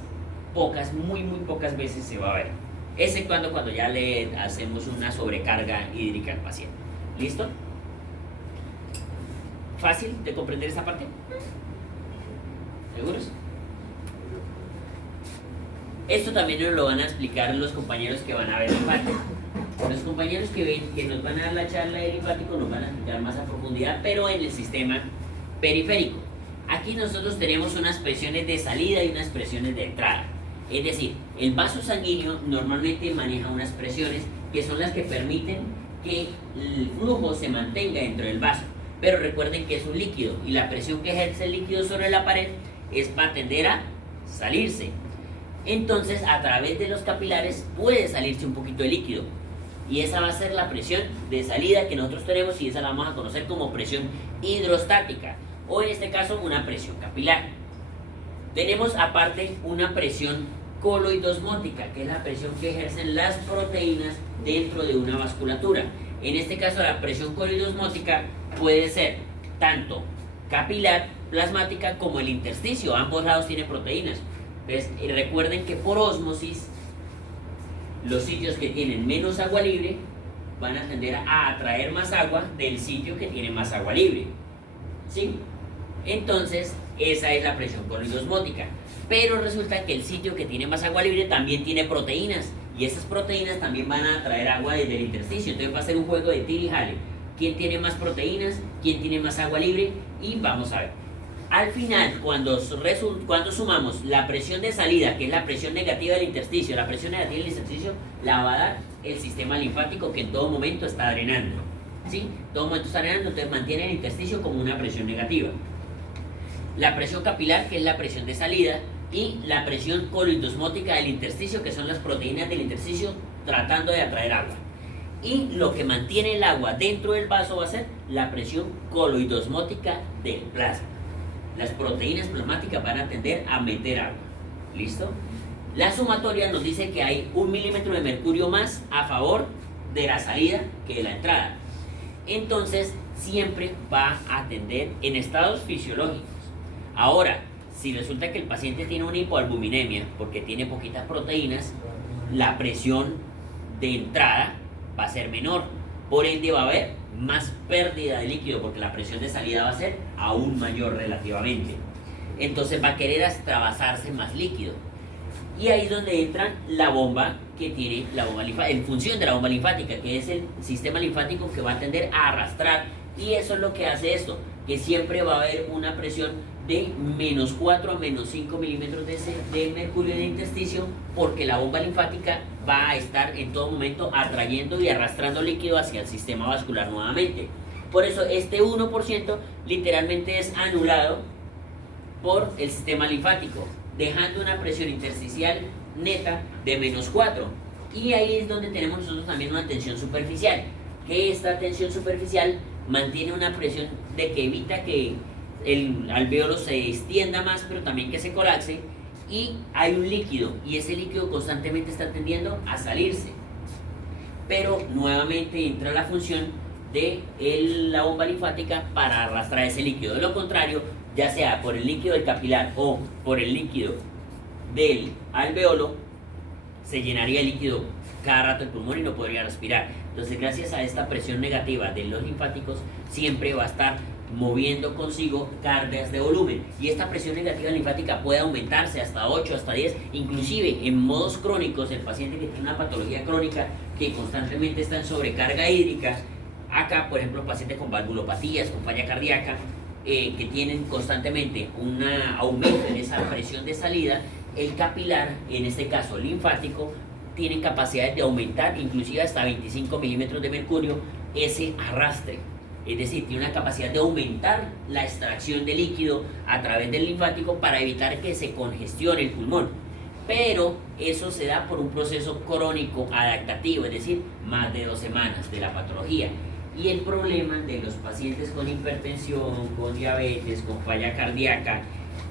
muy pocas veces se va a ver, exceptuando cuando ya le hacemos una sobrecarga hídrica al paciente. ¿Listo? ¿Fácil de comprender esa parte? ¿Seguros? Esto también nos lo van a explicar los compañeros que van a ver el linfático. Los compañeros que nos van a dar la charla del linfático nos van a explicar más a profundidad, pero en el sistema periférico. Aquí nosotros tenemos unas presiones de salida y unas presiones de entrada. Es decir, el vaso sanguíneo normalmente maneja unas presiones que son las que permiten que el flujo se mantenga dentro del vaso. Pero recuerden que es un líquido y la presión que ejerce el líquido sobre la pared es para tender a salirse. Entonces, a través de los capilares puede salirse un poquito de líquido. Y esa va a ser la presión de salida que nosotros tenemos, y esa la vamos a conocer como presión hidrostática, o en este caso una presión capilar. Tenemos aparte una presión coloidosmótica, que es la presión que ejercen las proteínas dentro de una vasculatura. En este caso la presión coloidosmótica puede ser tanto capilar, plasmática, como el intersticio. Ambos lados tienen proteínas. Entonces, recuerden que por ósmosis los sitios que tienen menos agua libre van a tender a atraer más agua del sitio que tiene más agua libre, ¿sí? Entonces, esa es la presión coloidosmótica. Pero resulta que el sitio que tiene más agua libre también tiene proteínas, y esas proteínas también van a atraer agua desde el intersticio. Entonces va a ser un juego de tira y jale. ¿Quién tiene más proteínas? ¿Quién tiene más agua libre? Y vamos a ver. Al final, cuando sumamos la presión de salida, que es la presión negativa del intersticio, la presión negativa del intersticio la va a dar el sistema linfático, que en todo momento está drenando, ¿sí? En todo momento está drenando, entonces mantiene el intersticio como una presión negativa. La presión capilar, que es la presión de salida, y la presión coloidosmótica del intersticio, que son las proteínas del intersticio tratando de atraer agua. Y lo que mantiene el agua dentro del vaso va a ser la presión coloidosmótica del plasma. Las proteínas plasmáticas van a tender a meter agua. ¿Listo? La sumatoria nos dice que hay 1 milímetro de mercurio más a favor de la salida que de la entrada. Entonces, siempre va a tender en estados fisiológicos. Ahora, si resulta que el paciente tiene una hipoalbuminemia porque tiene poquitas proteínas, la presión de entrada va a ser menor. Por ende, va a haber más pérdida de líquido porque la presión de salida va a ser aún mayor relativamente. Entonces va a querer extravasarse más líquido. Y ahí es donde entra la bomba que tiene la bomba linfática, en función de la bomba linfática, que es el sistema linfático que va a tender a arrastrar. Y eso es lo que hace esto, que siempre va a haber una presión de -4 a -5 milímetros de mercurio en el intersticio, porque la bomba linfática va a estar en todo momento atrayendo y arrastrando líquido hacia el sistema vascular nuevamente. Por eso este 1% literalmente es anulado por el sistema linfático, dejando una presión intersticial neta de -4. Y ahí es donde tenemos nosotros también una tensión superficial, que esta tensión superficial mantiene una presión de que evita que el alvéolo se extienda más, pero también que se colapse, y hay un líquido, y ese líquido constantemente está tendiendo a salirse. Pero nuevamente entra la función de la bomba linfática para arrastrar ese líquido. De lo contrario, ya sea por el líquido del capilar o por el líquido del alvéolo, se llenaría el líquido cada rato el pulmón y no podría respirar. Entonces, gracias a esta presión negativa de los linfáticos, siempre va a estar moviendo consigo cargas de volumen, y esta presión negativa linfática puede aumentarse hasta 8, hasta 10, inclusive en modos crónicos. El paciente que tiene una patología crónica que constantemente está en sobrecarga hídrica, acá por ejemplo pacientes con valvulopatías, con falla cardíaca, que tienen constantemente un aumento en esa presión de salida, el capilar, en este caso linfático, tiene capacidades de aumentar inclusive hasta 25 milímetros de mercurio ese arrastre. Es decir, tiene una capacidad de aumentar la extracción de líquido a través del linfático para evitar que se congestione el pulmón. Pero eso se da por un proceso crónico adaptativo, es decir, más de 2 semanas de la patología. Y el problema de los pacientes con hipertensión, con diabetes, con falla cardíaca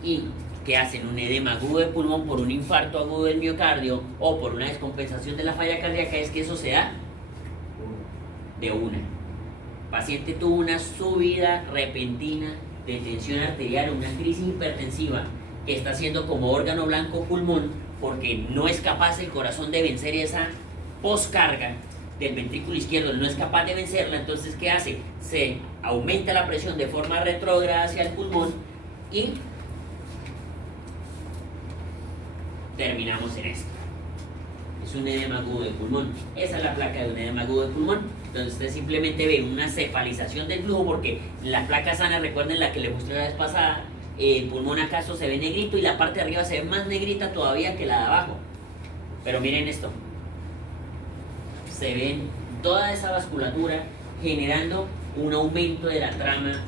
y que hacen un edema agudo de pulmón por un infarto agudo del miocardio o por una descompensación de la falla cardíaca es que eso se da de una. Paciente tuvo una subida repentina de tensión arterial, una crisis hipertensiva que está haciendo como órgano blanco pulmón porque no es capaz el corazón de vencer esa poscarga del ventrículo izquierdo, no es capaz de vencerla. Entonces, ¿qué hace? Se aumenta la presión de forma retrógrada hacia el pulmón y terminamos en esto. Es un edema agudo de pulmón. Esa es la placa de un edema agudo de pulmón. Entonces usted simplemente ve una cefalización del flujo porque la placa sana, recuerden la que le mostré la vez pasada, el pulmón acaso se ve negrito y la parte de arriba se ve más negrita todavía que la de abajo. Pero miren esto. Se ven toda esa vasculatura generando un aumento de la trama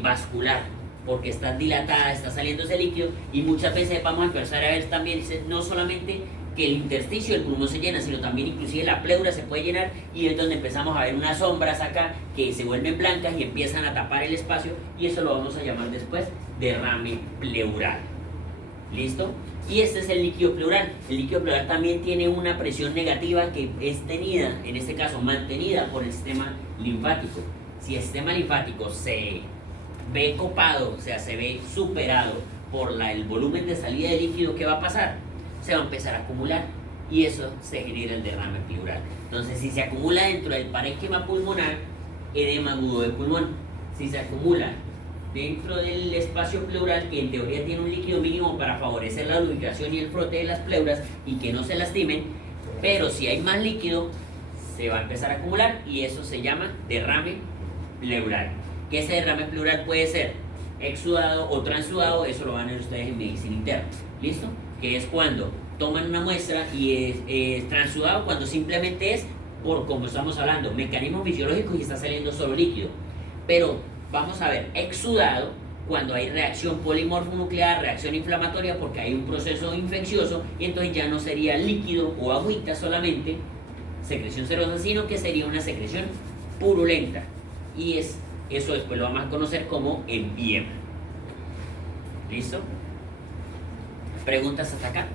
vascular porque está dilatada, está saliendo ese líquido y muchas veces vamos a empezar a ver también no solamente que el intersticio del pulmón se llena, sino también inclusive la pleura se puede llenar y es donde empezamos a ver unas sombras acá que se vuelven blancas y empiezan a tapar el espacio y eso lo vamos a llamar después derrame pleural. ¿Listo? Y este es el líquido pleural. El líquido pleural también tiene una presión negativa que es tenida, en este caso mantenida por el sistema linfático. Si el sistema linfático se ve copado, o sea, se ve superado por el volumen de salida de líquido, ¿qué va a pasar? Se va a empezar a acumular y eso se genera el derrame pleural. Entonces, si se acumula dentro del parénquima pulmonar, edema agudo de pulmón. Si se acumula dentro del espacio pleural, que en teoría tiene un líquido mínimo para favorecer la lubricación y el frote de las pleuras y que no se lastimen, pero si hay más líquido, se va a empezar a acumular y eso se llama derrame pleural. Que ese derrame pleural puede ser exudado o transudado, eso lo van a ver ustedes en medicina interna. ¿Listo? Que es cuando toman una muestra y es transudado cuando simplemente es por, como estamos hablando, mecanismos fisiológicos y está saliendo solo líquido. Pero vamos a ver exudado cuando hay reacción polimorfonuclear, reacción inflamatoria porque hay un proceso infeccioso y entonces ya no sería líquido o agüita solamente, secreción serosa, sino que sería una secreción purulenta y eso después lo vamos a conocer como empiema. ¿Listo? ¿Preguntas hasta acá?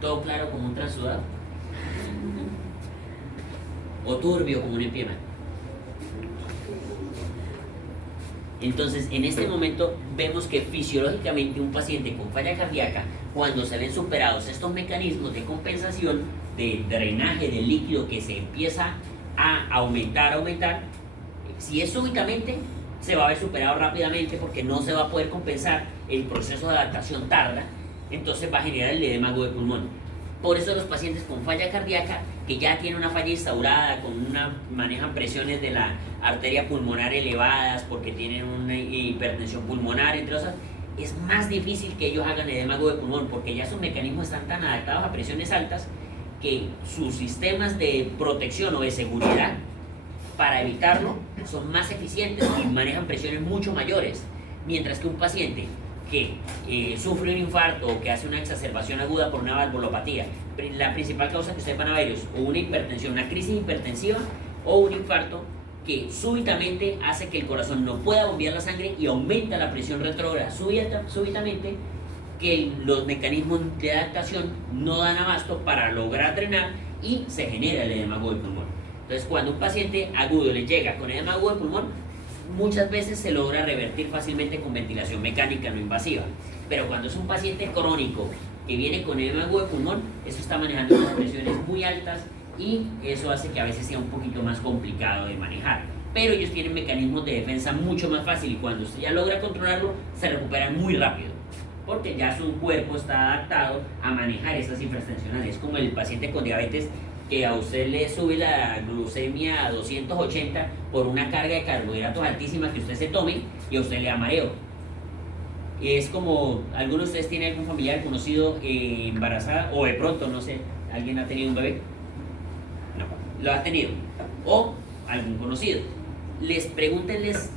¿Todo claro como un transudado? ¿O turbio como un empiema? Entonces, en este momento vemos que fisiológicamente un paciente con falla cardíaca, cuando se ven superados estos mecanismos de compensación, de drenaje del líquido que se empieza a aumentar, si es súbitamente, se va a ver superado rápidamente porque no se va a poder compensar, el proceso de adaptación tarda, entonces va a generar el edema agudo de pulmón. Por eso los pacientes con falla cardíaca, que ya tienen una falla instaurada, manejan presiones de la arteria pulmonar elevadas, porque tienen una hipertensión pulmonar, entre otras, es más difícil que ellos hagan edema agudo de pulmón, porque ya sus mecanismos están tan adaptados a presiones altas que sus sistemas de protección o de seguridad para evitarlo son más eficientes y manejan presiones mucho mayores, mientras que un paciente que sufre un infarto o que hace una exacerbación aguda por una valvulopatía, la principal causa que ustedes van a ver es o una hipertensión, una crisis hipertensiva o un infarto que súbitamente hace que el corazón no pueda bombear la sangre y aumenta la presión retrógrada súbitamente, que los mecanismos de adaptación no dan abasto para lograr drenar y se genera el edema agudo de pulmón. Entonces, cuando un paciente agudo le llega con edema agudo de pulmón, muchas veces se logra revertir fácilmente con ventilación mecánica no invasiva, pero cuando es un paciente crónico que viene con edema agudo de pulmón, eso está manejando unas presiones muy altas y eso hace que a veces sea un poquito más complicado de manejar, pero ellos tienen mecanismos de defensa mucho más fácil y cuando usted ya logra controlarlo, se recuperan muy rápido porque ya su cuerpo está adaptado a manejar estas cifras tensionales. Es como el paciente con diabetes que a usted le sube la glucemia a 280 por una carga de carbohidratos altísima que usted se tome y a usted le da mareo. Es como, ¿alguno de ustedes tiene algún familiar conocido embarazada o de pronto, no sé, alguien ha tenido un bebé? No, lo ha tenido. O algún conocido. Pregúntenles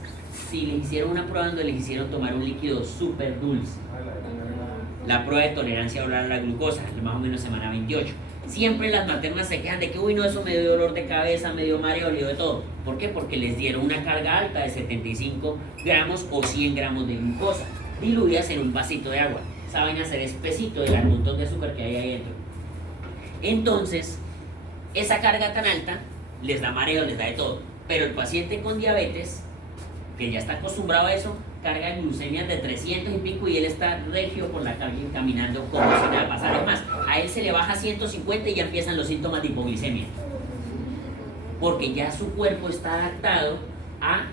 si les hicieron una prueba donde les hicieron tomar un líquido súper dulce. La prueba de tolerancia oral a la glucosa, más o menos semana 28. Siempre las maternas se quejan de que, uy, no, eso me dio dolor de cabeza, me dio mareo, me dio de todo. ¿Por qué? Porque les dieron una carga alta de 75 gramos o 100 gramos de glucosa, diluidas en un vasito de agua. Esa vaina ser espesito del montón de azúcar que hay ahí dentro. Entonces, esa carga tan alta les da mareo, les da de todo. Pero el paciente con diabetes, que ya está acostumbrado a eso, carga glucemias de 300 y pico y él está regio por la calle caminando como si nada pasara. Es más, a él se le baja 150 y ya empiezan los síntomas de hipoglicemia. Porque ya su cuerpo está adaptado a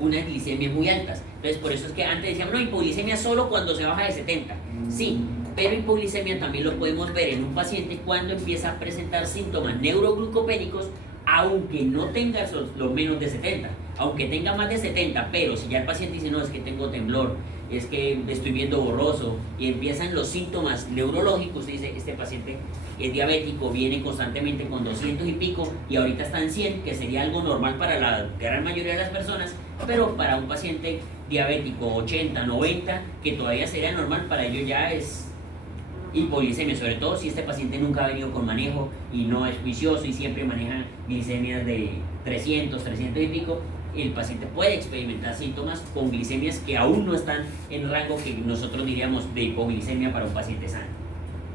unas glicemias muy altas. Entonces, por eso es que antes decíamos, no, hipoglicemia solo cuando se baja de 70. Sí, pero hipoglicemia también lo podemos ver en un paciente cuando empieza a presentar síntomas neuroglucopénicos, aunque no tenga los menos de 70, aunque tenga más de 70, pero si ya el paciente dice, no, es que tengo temblor, es que estoy viendo borroso, y empiezan los síntomas neurológicos, se dice, este paciente es diabético, viene constantemente con 200 y pico, y ahorita está en 100, que sería algo normal para la gran mayoría de las personas, pero para un paciente diabético 80, 90, que todavía sería normal, para ello ya es hipoglicemia, sobre todo si este paciente nunca ha venido con manejo y no es juicioso y siempre maneja glicemias de 300 y pico, el paciente puede experimentar síntomas con glicemias que aún no están en rango que nosotros diríamos de hipoglicemia para un paciente sano.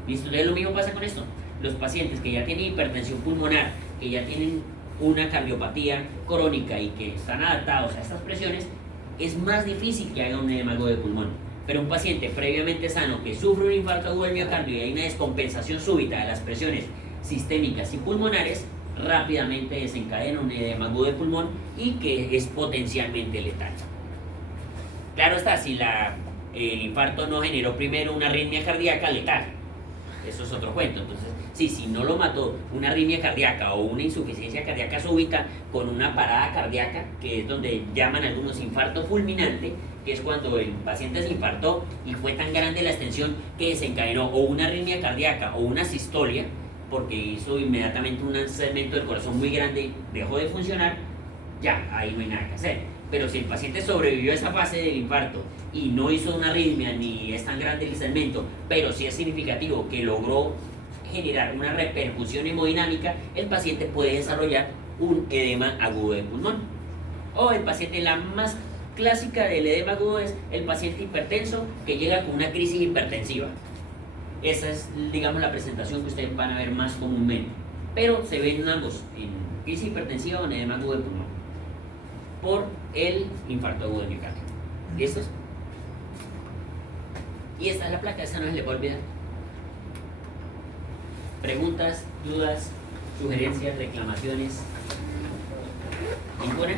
¿Listo? Entonces lo mismo pasa con esto. Los pacientes que ya tienen hipertensión pulmonar, que ya tienen una cardiopatía crónica y que están adaptados a estas presiones, es más difícil que haga un edema agudo de pulmón. Pero un paciente previamente sano que sufre un infarto agudo del miocardio y hay una descompensación súbita de las presiones sistémicas y pulmonares, rápidamente desencadena un edema agudo de pulmón y que es potencialmente letal. Claro está, si el infarto no generó primero una arritmia cardíaca letal, eso es otro cuento. Entonces, si no lo mató una arritmia cardíaca o una insuficiencia cardíaca súbita con una parada cardíaca, que es donde llaman algunos infarto fulminante, que es cuando el paciente se infartó y fue tan grande la extensión que desencadenó o una arritmia cardíaca o una sistolia, porque hizo inmediatamente un segmento del corazón muy grande y dejó de funcionar, ya, ahí no hay nada que hacer. Pero si el paciente sobrevivió a esa fase del infarto y no hizo una arritmia ni es tan grande el segmento, pero sí es significativo que logró generar una repercusión hemodinámica, el paciente puede desarrollar un edema agudo de pulmón. O el paciente, la más clásica del edema agudo es el paciente hipertenso que llega con una crisis hipertensiva. Esa es, digamos, la presentación que ustedes van a ver más comúnmente. Pero se ven en ambos, en crisis hipertensiva o en edema agudo de pulmón, por el infarto agudo del miocardio. ¿Listos? Y esta es la placa, esta no se le puede olvidar. Preguntas, dudas, sugerencias, reclamaciones. ¿Ninguna?